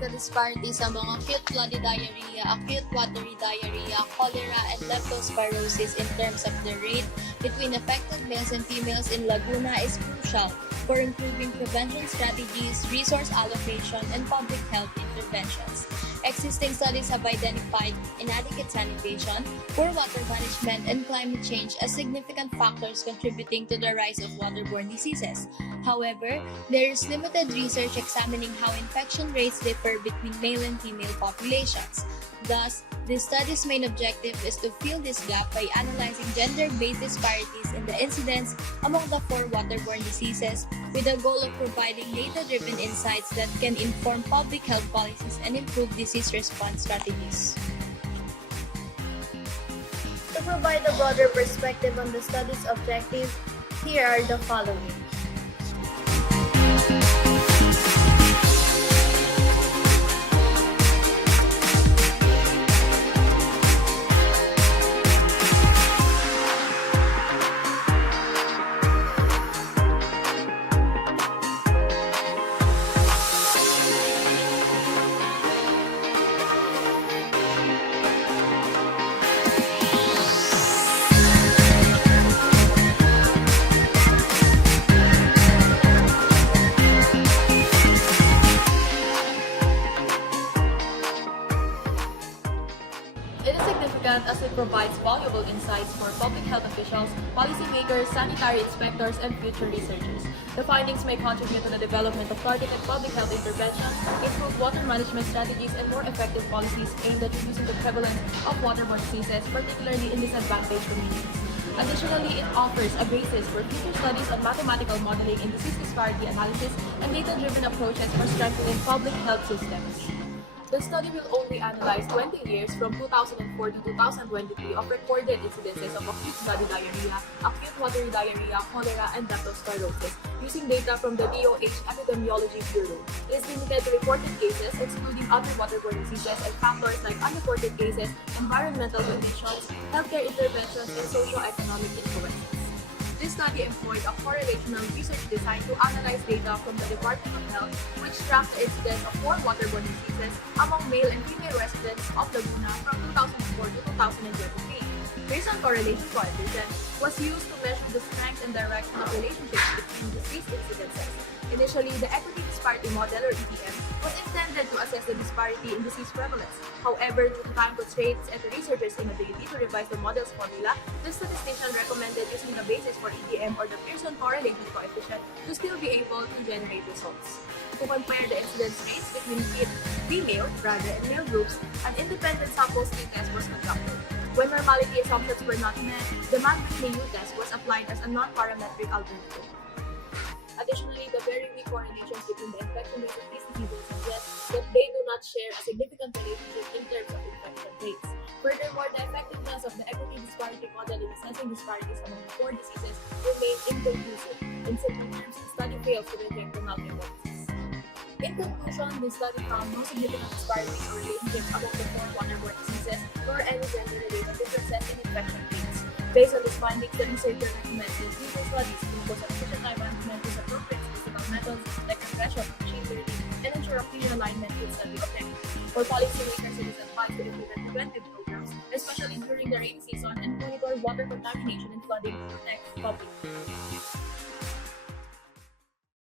the disparities among acute bloody diarrhea, acute watery diarrhea, cholera, and leptospirosis in terms of the rate between affected males and females in Laguna is crucial for improving prevention strategies, resource allocation, and public health interventions. Existing studies have identified inadequate sanitation, poor water management, and climate change as significant factors contributing to the rise of waterborne diseases. However, there is limited research examining how infection rates differ between male and female populations. Thus, this study's main objective is to fill this gap by analyzing gender-based disparities in the incidence among the four waterborne diseases with the goal of providing data-driven insights that can inform public health policies and improve disease response strategies. To provide a broader perspective on the study's objectives, here are the following. It is significant as it provides valuable insights for public health officials, policymakers, sanitary inspectors, and future researchers. The findings may contribute to the development of targeted public health interventions, improved water management strategies, and more effective policies aimed at reducing the prevalence of waterborne diseases, particularly in disadvantaged communities. Additionally, it offers a basis for future studies on mathematical modeling and disease disparity analysis and data-driven approaches for strengthening public health systems. The study will only analyze 20 years from 2004 to 2023 of recorded incidences of acute bloody diarrhea, acute watery diarrhea, cholera, and leptospirosis using data from the DOH Epidemiology Bureau. It is limited to reported cases, excluding other waterborne diseases and factors like unreported cases, environmental conditions, healthcare interventions, and socio-economic influences. This study employed a correlational research design to analyze data from the Department of Health, which tracked the incidence of four waterborne diseases among male and female residents of Laguna from 2004 to 2023. Based on correlation coefficient was used to measure the strength and direction of relationships between disease incidences. Initially, the equity disparity model, or EDM, was intended to assess the disparity in disease prevalence. However, due to time constraints and the researchers' inability to revise the model's formula, the statistician recommended using the basis for EDM, or the Pearson correlation coefficient, to still be able to generate results. To compare the incidence rates between female, and male groups, an independent sample state test was conducted. When normality assumptions were not met, the man-Whitney test was applied as a non-parametric alternative. Additionally, the very weak correlations between the infection rates of these diseases suggest that they do not share a significant relationship in terms of infection rates. Furthermore, the effectiveness of the equity disparity model in assessing disparities among the four diseases remains inconclusive. In simple terms, the study fails to reject the null hypothesis. In conclusion, this study found no significant disparities or relationships among the four waterborne diseases, nor any gender-related differences in infection rates. Based on these findings, the researcher recommends that future studies focus on efficient time management with appropriate statistical methods like regression, machine learning, and ensure a clear alignment with study objectives. For policymakers, it is advised to implement preventive programs, especially during the rainy season, and monitor water contamination and flooding to protect public health.